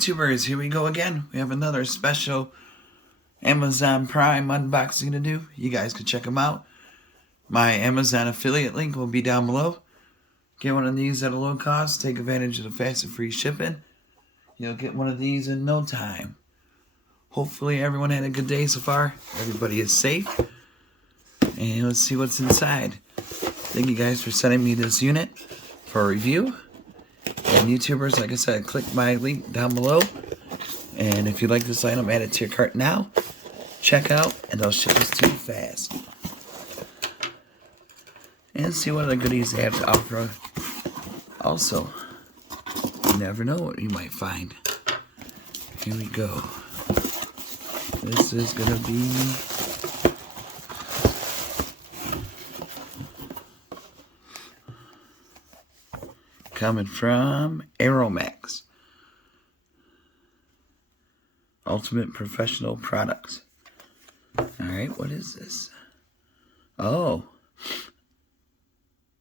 YouTubers, here we go again. We have another special Amazon Prime unboxing to do. You guys can check them out. My Amazon affiliate link will be down below. Get one of these at a low cost. Take advantage of the fast and free shipping. You'll get one of these in no time. Hopefully everyone had a good day so far. Everybody is safe. And let's see what's inside. Thank you guys for sending me this unit for a review. And YouTubers, like I said, click my link down below. And if you like this item, add it to your cart now. Check out, and they'll ship this to you fast. And see what other goodies they have to offer. Also, you never know what you might find. Here we go. This is going to be coming from ArrowMax. Ultimate Professional Products. Alright, what is this? Oh.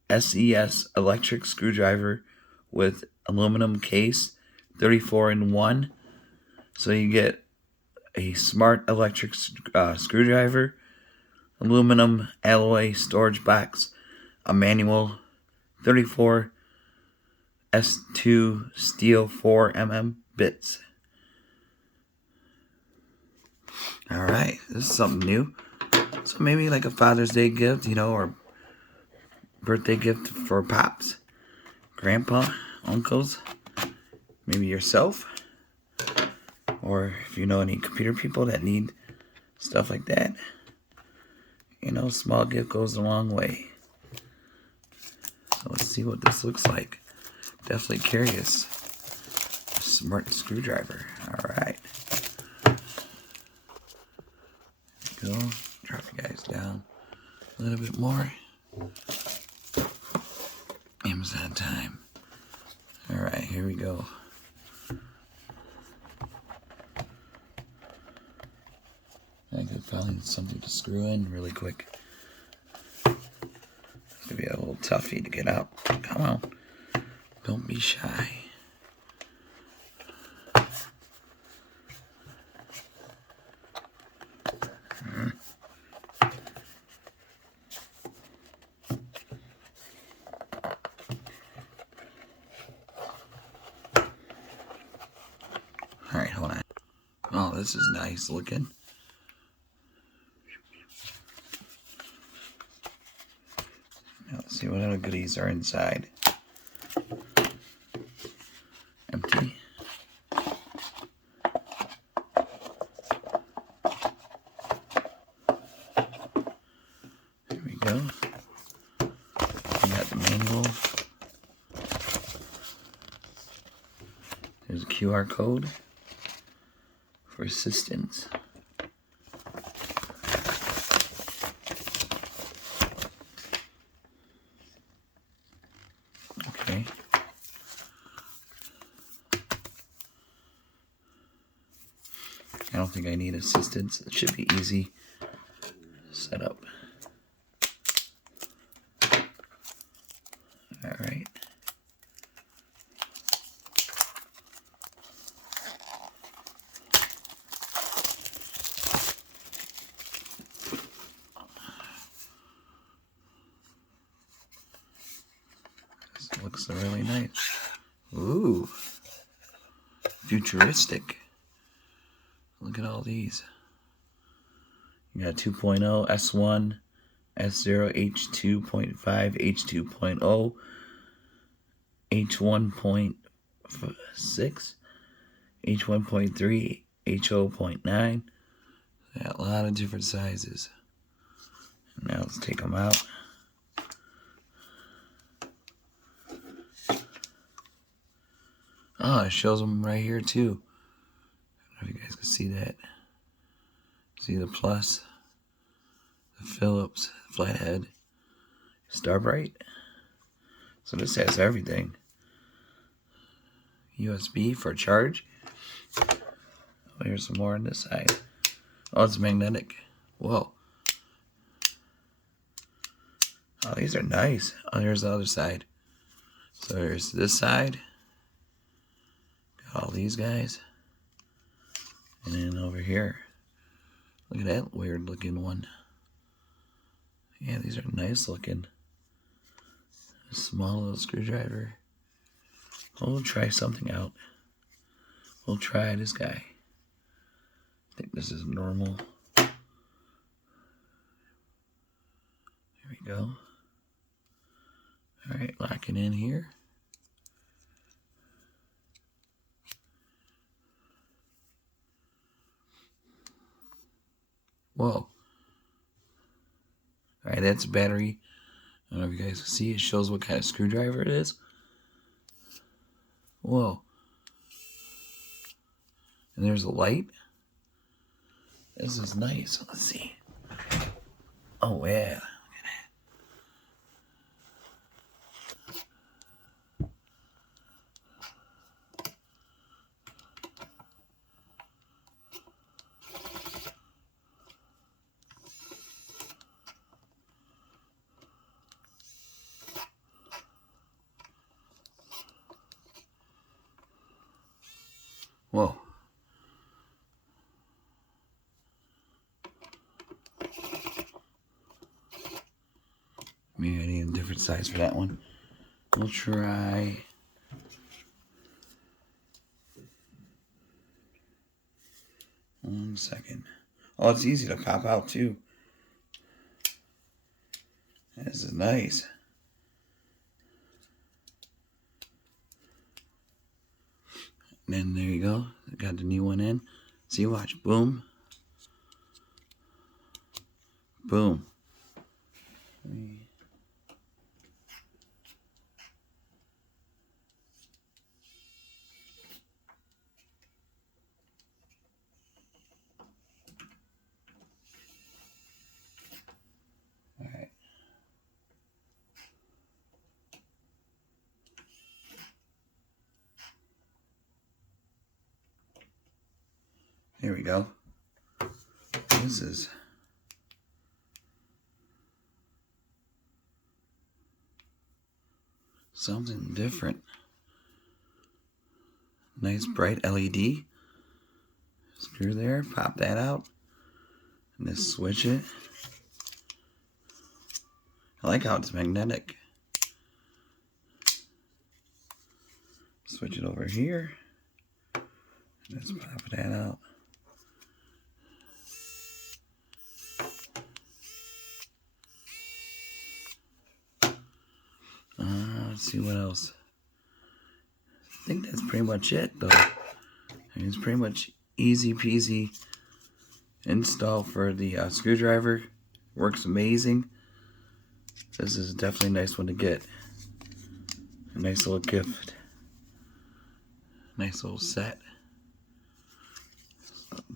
SES electric screwdriver with aluminum case. 34 in 1. So you get a smart electric screwdriver, aluminum alloy storage box, a manual, 34 S2 steel 4mm bits. Alright, this is something new. So maybe like a Father's Day gift, you know, or birthday gift for pops, grandpa, uncles, maybe yourself. Or if you know any computer people that need stuff like that. You know, small gift goes a long way. So let's see what this looks like. Definitely curious. Smart screwdriver. Alright. Go. Drop you guys down a little bit more. Amazon time. Alright, here we go. I could find something to screw in really quick. It's gonna be a little toughy to get out. Come on. Don't be shy. Alright, hold on. Oh, this is nice looking. Now let's see what other goodies are inside. Empty. There we go. We got the manual. There's a QR code for assistance. Okay. I don't think I need assistance. It should be easy setup. Alright. This looks really nice. Ooh. Futuristic. Look at all these. You got 2.0, S1, S0, H2.5, H2.0, H1.6, H1.3, H0.9. Got a lot of different sizes. Now let's take them out. Oh, it shows them right here too. I don't know if you guys can see that. See the plus, the Phillips, flathead, Starbright. So this has everything. USB for charge. Oh, here's some more on this side. Oh, it's magnetic. Whoa. Oh, these are nice. Oh, here's the other side. So there's this side. Got all these guys. And then over here, look at that weird looking one. Yeah, these are nice looking. A small little screwdriver. We'll try something out. We'll try this guy. I think this is normal. There we go. Alright, lock it in here. Whoa. Alright, that's a battery. I don't know if you guys can see. It shows what kind of screwdriver it is. Whoa. And there's a light. This is nice. Let's see. Oh, yeah. Whoa. Maybe I need a different size for that one. We'll try. One second. Oh, it's easy to pop out too. This is nice. And then there you go. Got the new one in. See, watch. Boom. Boom. Alright. There we go. This is something different. Nice bright LED. Screw there, pop that out. And just switch it. I like how it's magnetic. Switch it over here. Let's pop that out. Let's see what else. I think that's pretty much it, though. It's pretty much easy peasy install for the screwdriver. Works amazing. This is definitely a nice one to get. A nice little gift. Nice little set.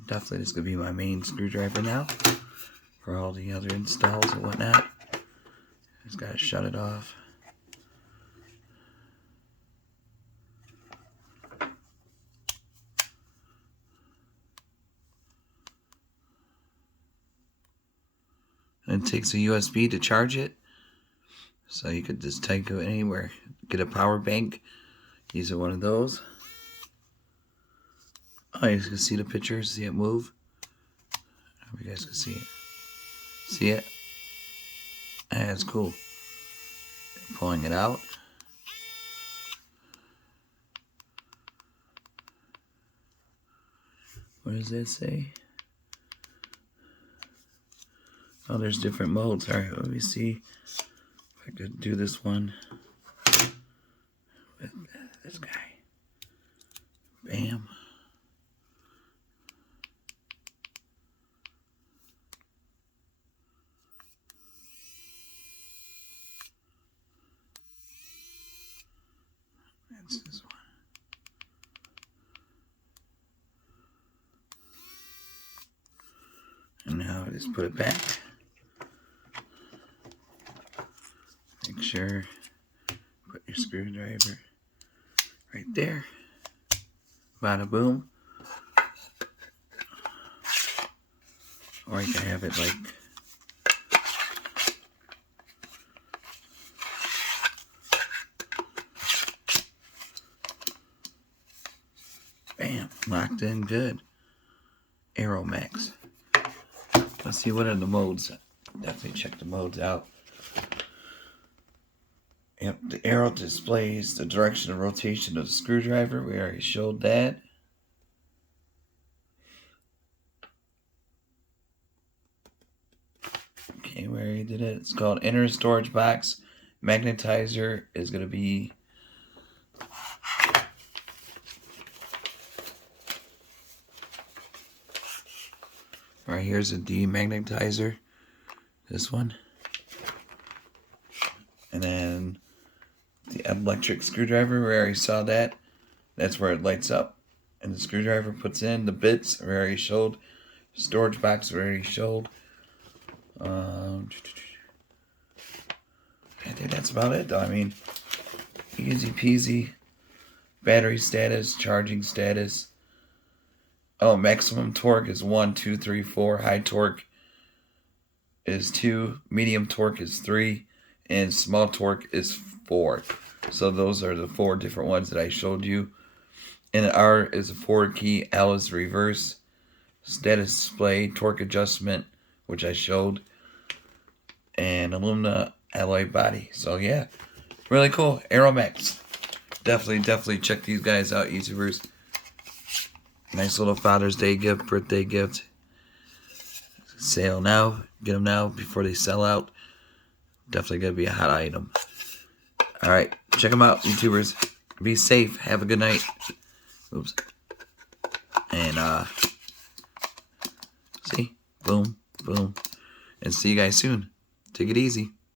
Definitely this is going to be my main screwdriver now. For all the other installs and whatnot. Just got to shut it off. And it takes a USB to charge it. So you could just take it anywhere. Get a power bank. Use one of those. Oh, you can see the picture. See it move. I hope you guys can see it. See it? That's cool. Pulling it out. What does that say? Oh, there's different modes. Alright, let me see if I could do this one with this guy. Bam. That's this one. And now I just put it back. Make sure, put your screwdriver right there. Bada boom. Or you can have it like bam, locked in good. ArrowMax. Let's see what are the modes. Definitely check the modes out. Yep, the arrow displays the direction of rotation of the screwdriver. We already showed that. Okay, we already did it. It's called inner storage box. Magnetizer is going to be right here's a demagnetizer. This one. And then the electric screwdriver, we already saw that. That's where it lights up. And the screwdriver puts in the bits, we already showed. Storage box, we already showed. I think that's about it though. I mean, easy peasy. Battery status, charging status. Oh, maximum torque is 1, 2, 3, 4. High torque is 2. Medium torque is 3. And small torque is 4. So those are the 4 different ones that I showed you. And R is a forward key, L is reverse, status display, torque adjustment, which I showed, and alumina alloy body. So yeah, really cool. ArrowMax. Definitely check these guys out, YouTubers. Nice little Father's Day gift, birthday gift. Sale now. Get them now before they sell out. Definitely gonna be a hot item. Alright, check them out, YouTubers. Be safe. Have a good night. Oops. And, see? Boom, boom. And see you guys soon. Take it easy.